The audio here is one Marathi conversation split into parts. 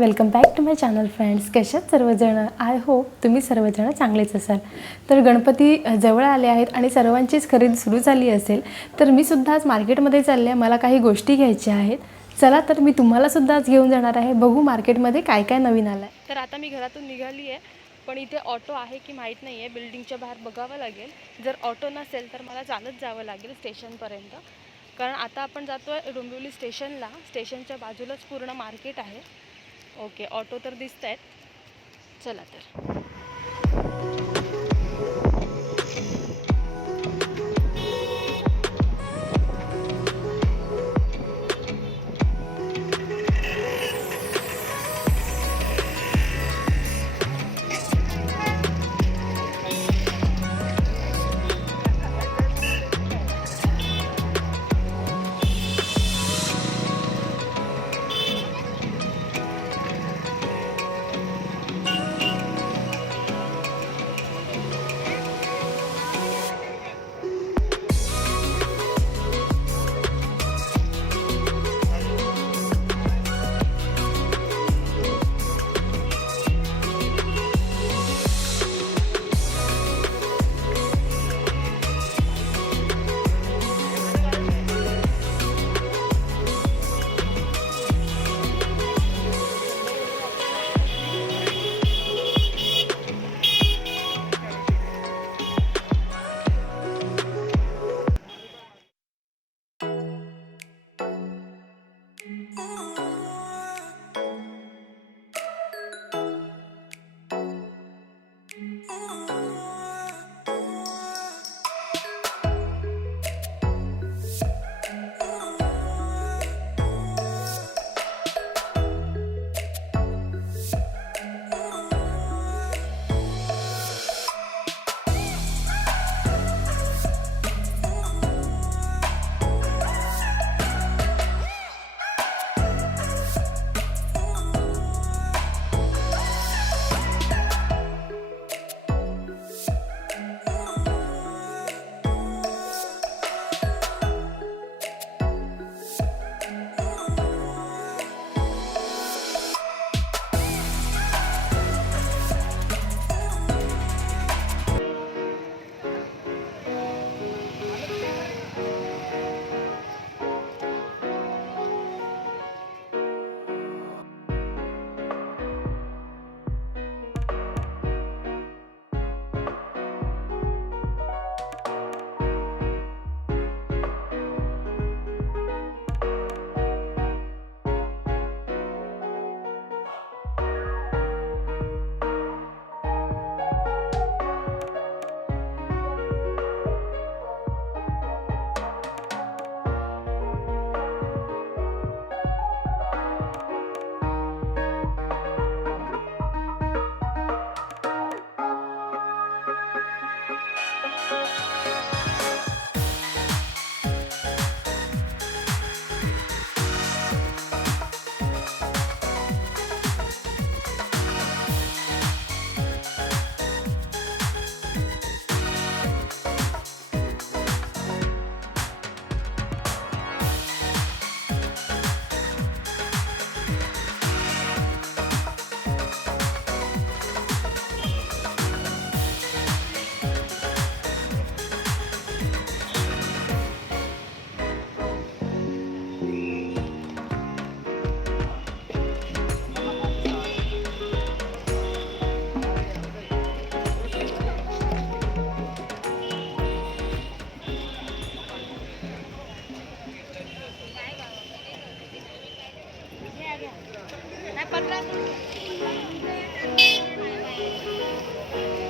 Welcome back to my channel friends. कशात सर्वजण? आय होप तुम्ही सर्वजण चांगलेच असाल. तर गणपती जवळ आले आहेत आणि सर्वांचीच खरेदी सुरू झाली असेल. तर मी सुद्धा आज मार्केटमध्ये चालले आहे. मला काही गोष्टी घ्यायच्या आहेत. चला तर मी तुम्हाला सुद्धा आज घेऊन जाणार आहे. बघू मार्केटमध्ये काय काय नवीन आलं आहे. तर आता मी घरातून निघाली आहे, पण इथे ऑटो आहे की माहीत नाही आहे. बिल्डिंगच्या बाहेर बघावं लागेल. जर ऑटो नसेल तर मला चालत जावं लागेल स्टेशनपर्यंत, कारण आता आपण जातो आहे डोंबिवली स्टेशनला. स्टेशनच्या बाजूलाच पूर्ण मार्केट आहे. ओके, ऑटो तर दिसत आहेत. चला तर.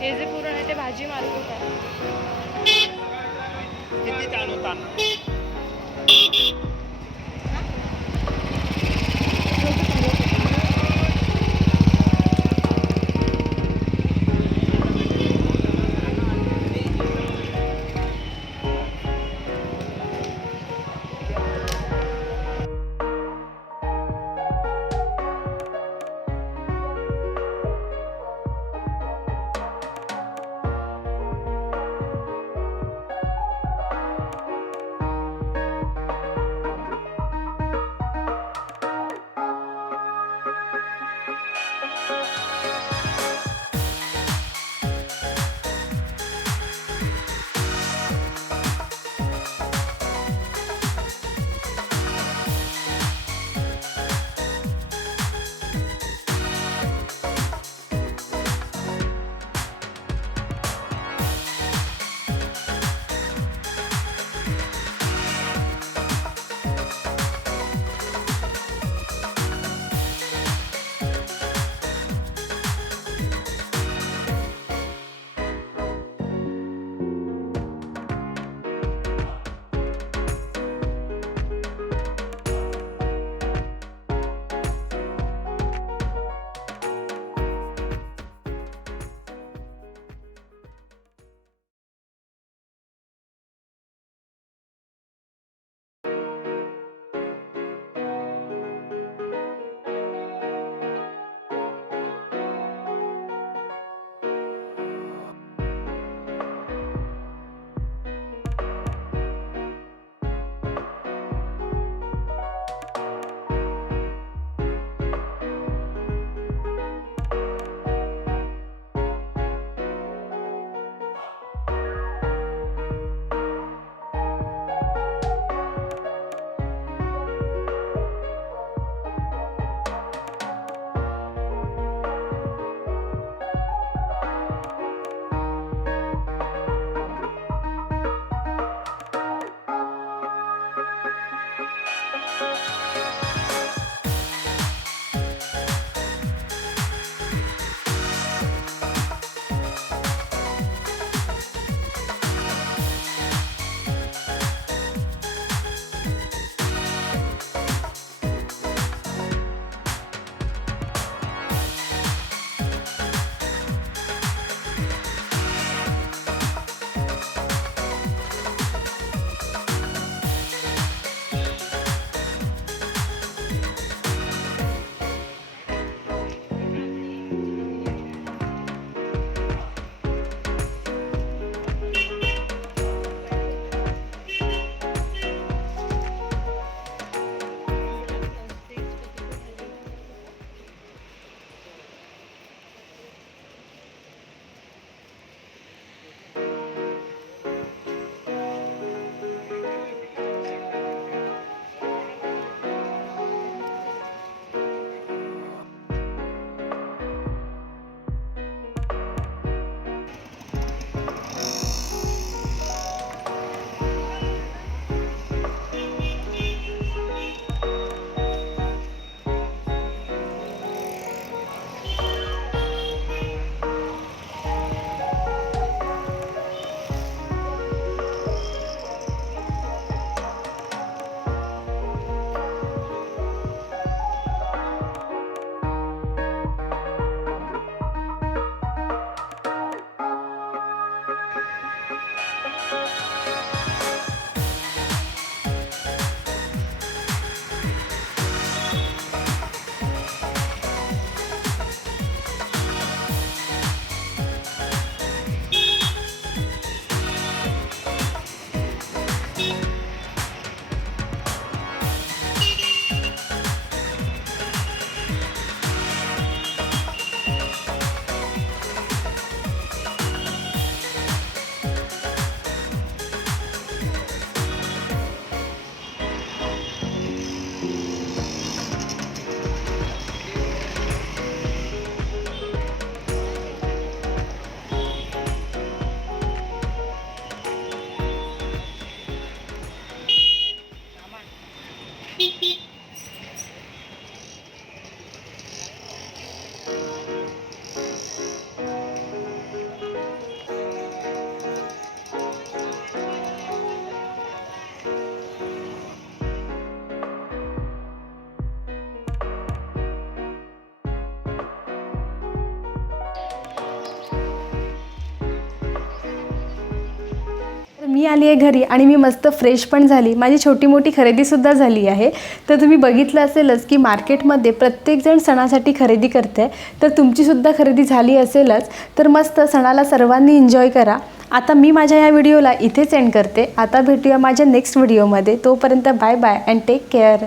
हे जे पुरण आहे ते भाजी मार्केट आहे. किती ताण होता? मी आली आहे घरी आणि मी मस्त फ्रेश पण झाली, माझी छोटी मोठी खरेदीसुद्धा झाली आहे. तर तुम्ही बघितलं असेलच की मार्केटमध्ये प्रत्येकजण सणासाठी खरेदी करते, तर तुमचीसुद्धा खरेदी झाली असेलच. तर मस्त सणाला सर्वांनी एन्जॉय करा. आता मी माझ्या या व्हिडिओला इथेच एंड करते. आता भेटूया माझ्या नेक्स्ट व्हिडिओमध्ये. तोपर्यंत bye bye and take care.